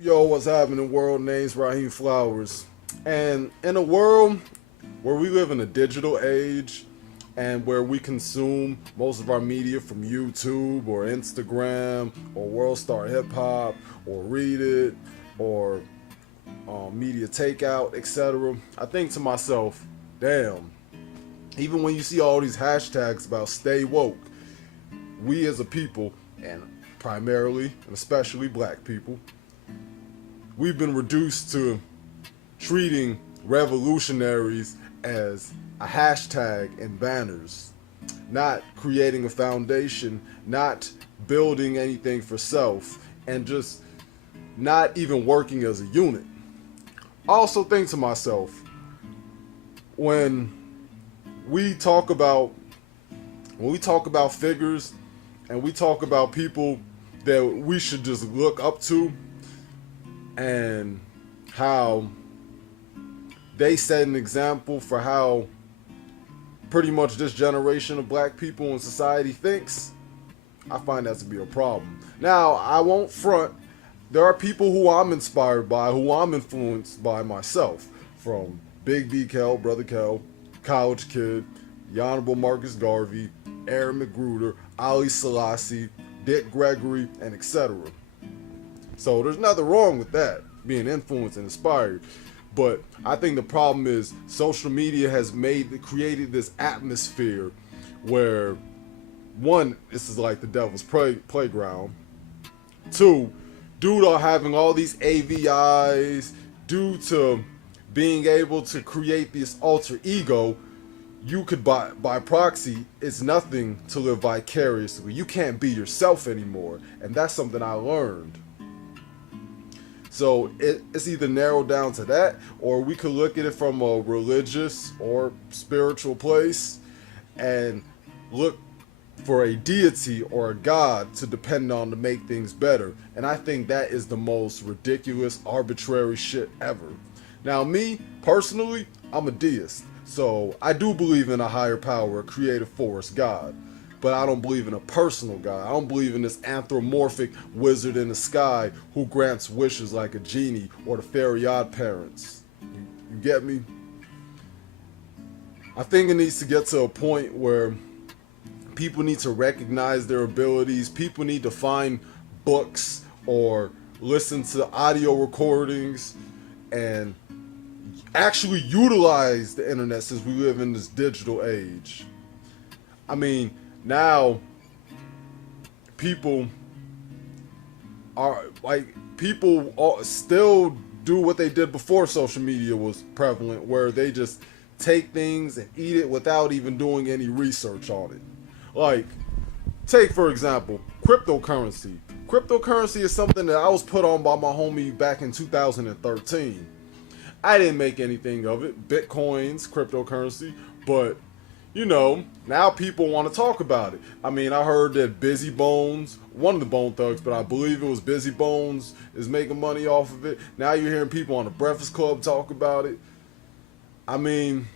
Yo, what's happening, world? Name's Raheem Flowers. And in a world where we live in a digital age and where we consume most of our media from YouTube or Instagram or World Star Hip Hop or Read It or Media Takeout, etc., I think to myself, damn, even when you see all these hashtags about stay woke, we as a people, and primarily and especially black people, we've been reduced to treating revolutionaries as a hashtag and banners, not creating a foundation, not building anything for self, and just not even working as a unit. I also think to myself, when we talk about when we talk about figures and we talk about people that we should just look up to and how they set an example for how pretty much this generation of black people in society thinks, I find that to be a problem. Now, I won't front. There are people who I'm inspired by, who I'm influenced by myself, from Big B Kel, Brother Kel, College Kid, the Honorable Marcus Garvey, Aaron McGruder, Ali Selassie, Dick Gregory, and etc. So there's nothing wrong with that, being influenced and inspired. But I think the problem is social media has created this atmosphere where, one, this is like the devil's playground. Two, due to having all these AVIs, due to being able to create this alter ego, you could by proxy, it's nothing to live vicariously. You can't be yourself anymore. And that's something I learned. So it's either narrowed down to that, or we could look at it from a religious or spiritual place and look for a deity or a god to depend on to make things better. And I think that is the most ridiculous, arbitrary shit ever. Now, me, personally, I'm a deist. So I do believe in a higher power, a creative force, God. But I don't believe in a personal God. I don't believe in this anthropomorphic wizard in the sky who grants wishes like a genie or the fairy odd parents. You get me? I think it needs to get to a point where people need to recognize their abilities. People need to find books or listen to audio recordings and actually utilize the internet, since we live in this digital age. I mean, now people are like, people still do what they did before social media was prevalent, where they just take things and eat it without even doing any research on it. Like, take for example, cryptocurrency. Cryptocurrency is something that I was put on by my homie back in 2013. I didn't make anything of it, Bitcoins, cryptocurrency, but you know, now people want to talk about it. I mean, I heard that Busy Bones, one of the Bone Thugs, but I believe it was Busy Bones, is making money off of it. Now you're hearing people on the Breakfast Club talk about it. I mean,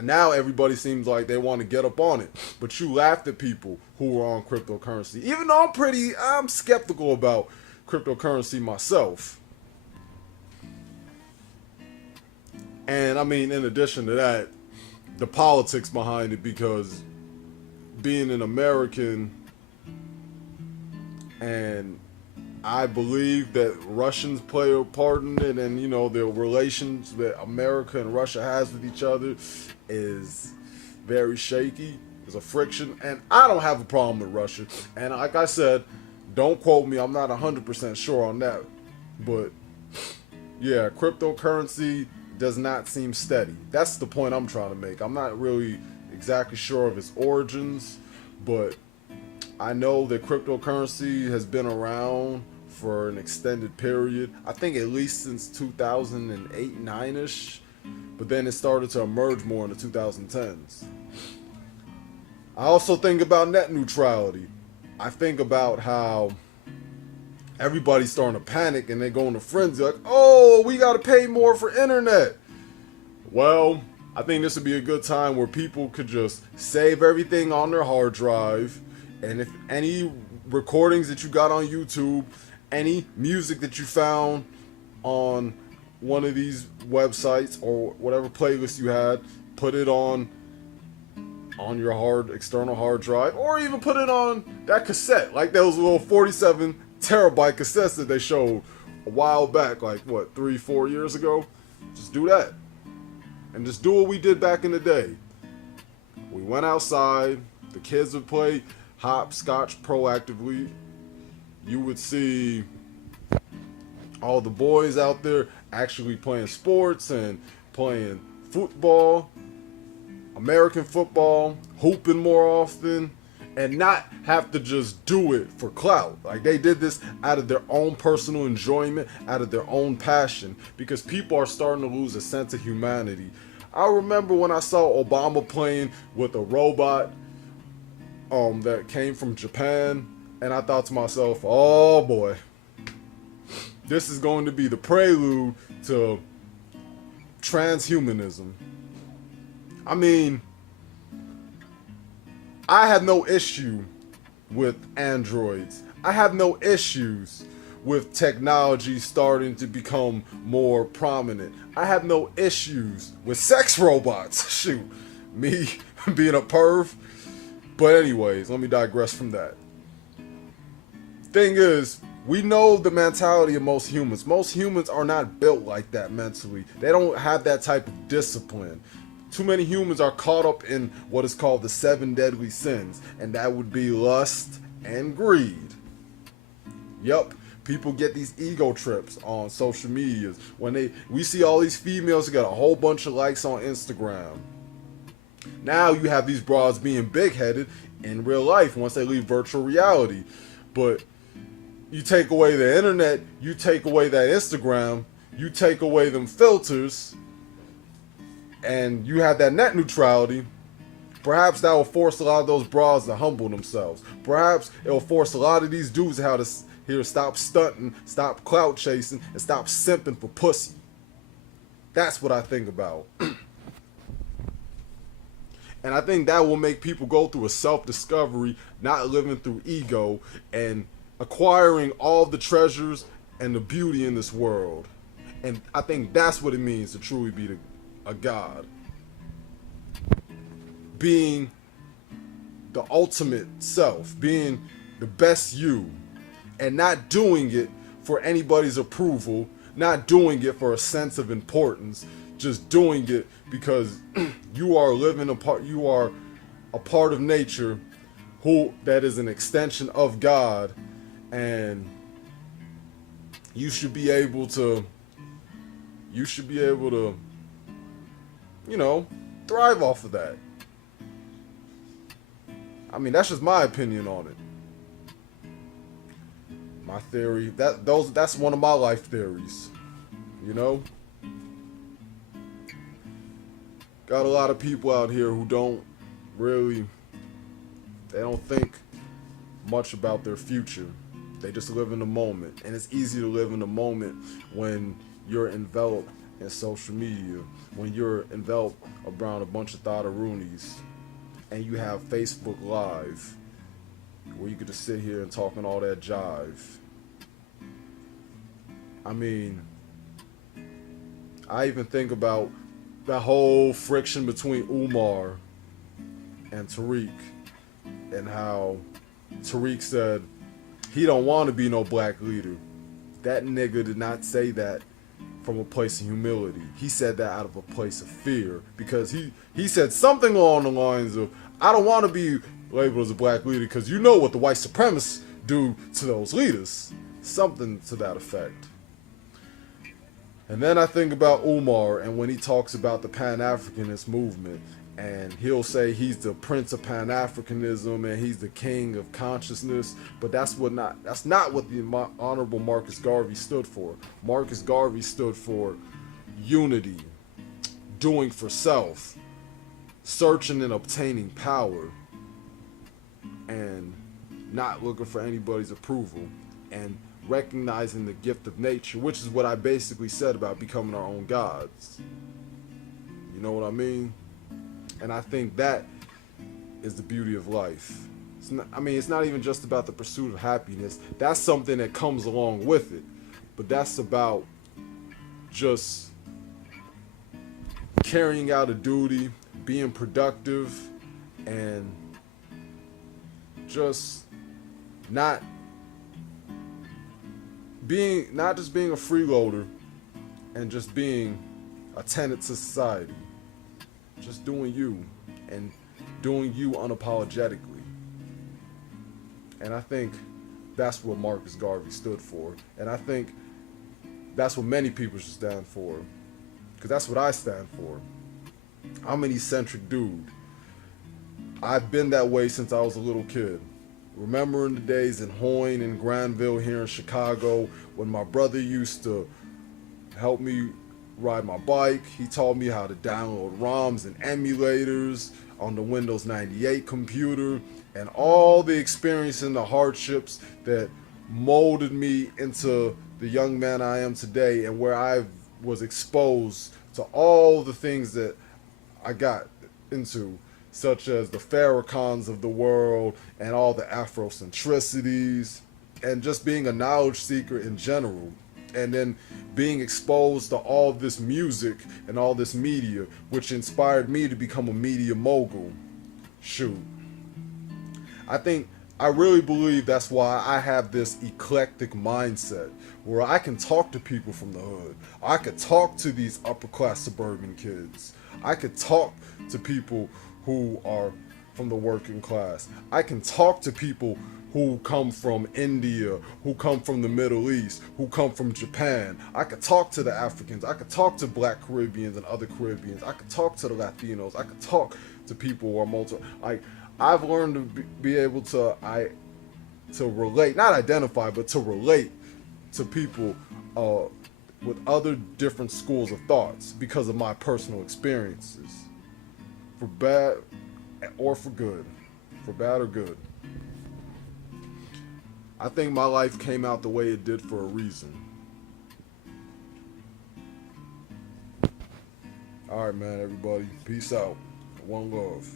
now everybody seems like they want to get up on it. But you laughed at people who were on cryptocurrency. Even though I'm skeptical about cryptocurrency myself. And I mean, in addition to that, the politics behind it, because being an American, and I believe that Russians play a part in it, and you know, the relations that America and Russia has with each other is very shaky. There's a friction, and I don't have a problem with Russia. And like I said, don't quote me, I'm not 100% sure on that. But yeah, cryptocurrency does not seem steady. That's the point I'm trying to make. I'm not really exactly sure of its origins, but I know that cryptocurrency has been around for an extended period. I think at least since 2008, 9-ish, but then it started to emerge more in the 2010s. I also think about net neutrality. I think about how everybody's starting to panic and they go into frenzy like, oh, we got to pay more for internet. Well, I think this would be a good time where people could just save everything on their hard drive, and if any recordings that you got on YouTube any music that you found on one of these websites or whatever playlist you had, put it on your external hard drive, or even put it on that cassette, like those little 47 terabyte cassettes that they showed a while back, like what, 3-4 years ago. Just do that, and just do what we did back in the day. We went outside, the kids would play hopscotch proactively. You would see all the boys out there actually playing sports and playing football, American football, hooping more often, and not have to just do it for clout. Like, they did this out of their own personal enjoyment, out of their own passion, because people are starting to lose a sense of humanity. I remember when I saw Obama playing with a robot that came from Japan, and I thought to myself, oh boy, this is going to be the prelude to transhumanism. I mean, I have no issue with androids. I have no issues with technology starting to become more prominent. I have no issues with sex robots. Shoot, me being a perv. But anyways, let me digress from that. Thing is, we know the mentality of most humans. Most humans are not built like that mentally. They don't have that type of discipline. Too many humans are caught up in what is called the 7 deadly sins, and that would be lust and greed. Yup, people get these ego trips on social medias when we see all these females who got a whole bunch of likes on Instagram. Now you have these broads being big-headed in real life once they leave virtual reality. But you take away the internet, you take away that Instagram, you take away them filters, and you have that net neutrality. Perhaps that will force a lot of those broads to humble themselves. Perhaps it will force a lot of these dudes to stop stunting, stop clout chasing, and stop simping for pussy. That's what I think about. And I think that will make people go through a self-discovery, not living through ego, and acquiring all the treasures and the beauty in this world. And I think that's what it means to truly be a god. Being the ultimate self, being the best you, and not doing it for anybody's approval, not doing it for a sense of importance, just doing it because you are you are a part of nature that is an extension of God, and you should be able to thrive off of that. I mean, that's just my opinion on it. My theory, that's one of my life theories. Got a lot of people out here who don't think much about their future. They just live in the moment. And it's easy to live in the moment when you're enveloped in social media, when you're enveloped around a bunch of thotteroonies, and you have Facebook Live, where you could just sit here and talking all that jive. I mean, I even think about that whole friction between Umar and Tariq, and how Tariq said he don't want to be no black leader. That nigga did not say that from a place of humility. He said that out of a place of fear, because he said something along the lines of, I don't want to be labeled as a black leader because you know what the white supremacists do to those leaders. Something to that effect. And then I think about Umar, and when he talks about the Pan-Africanist movement, and he'll say he's the prince of Pan-Africanism and he's the king of consciousness, but that's not what the Honorable Marcus Garvey stood for. Marcus Garvey stood for unity, doing for self, searching and obtaining power, and not looking for anybody's approval, and recognizing the gift of nature, which is what I basically said about becoming our own gods. You know what I mean? And I think that is the beauty of life. It's not even just about the pursuit of happiness. That's something that comes along with it. But that's about just carrying out a duty, being productive, and just not not just being a freeloader and just being a tenant to society. Just doing you and doing you unapologetically. And I think that's what Marcus Garvey stood for. And I think that's what many people should stand for. Because that's what I stand for. I'm an eccentric dude. I've been that way since I was a little kid. Remembering the days in Hoyne and Granville here in Chicago when my brother used to help me ride my bike. He taught me how to download ROMs and emulators on the Windows 98 computer, and all the experience and the hardships that molded me into the young man I am today, and where I was exposed to all the things that I got into, such as the Farrakhan's of the world and all the Afrocentricities, and just being a knowledge seeker in general. And then being exposed to all this music and all this media, which inspired me to become a media mogul. Shoot. I really believe that's why I have this eclectic mindset where I can talk to people from the hood. I could talk to these upper class suburban kids. I could talk to people who are from the working class. I can talk to people who come from India, who come from the Middle East, who come from Japan. I could talk to the Africans. I could talk to Black Caribbeans and other Caribbeans. I could talk to the Latinos. I could talk to people who are I've learned to be able to relate, not identify, but to relate to people with other different schools of thoughts because of my personal experiences, for bad or for good, for bad or good. I think my life came out the way it did for a reason. All right, man, everybody. Peace out. One love.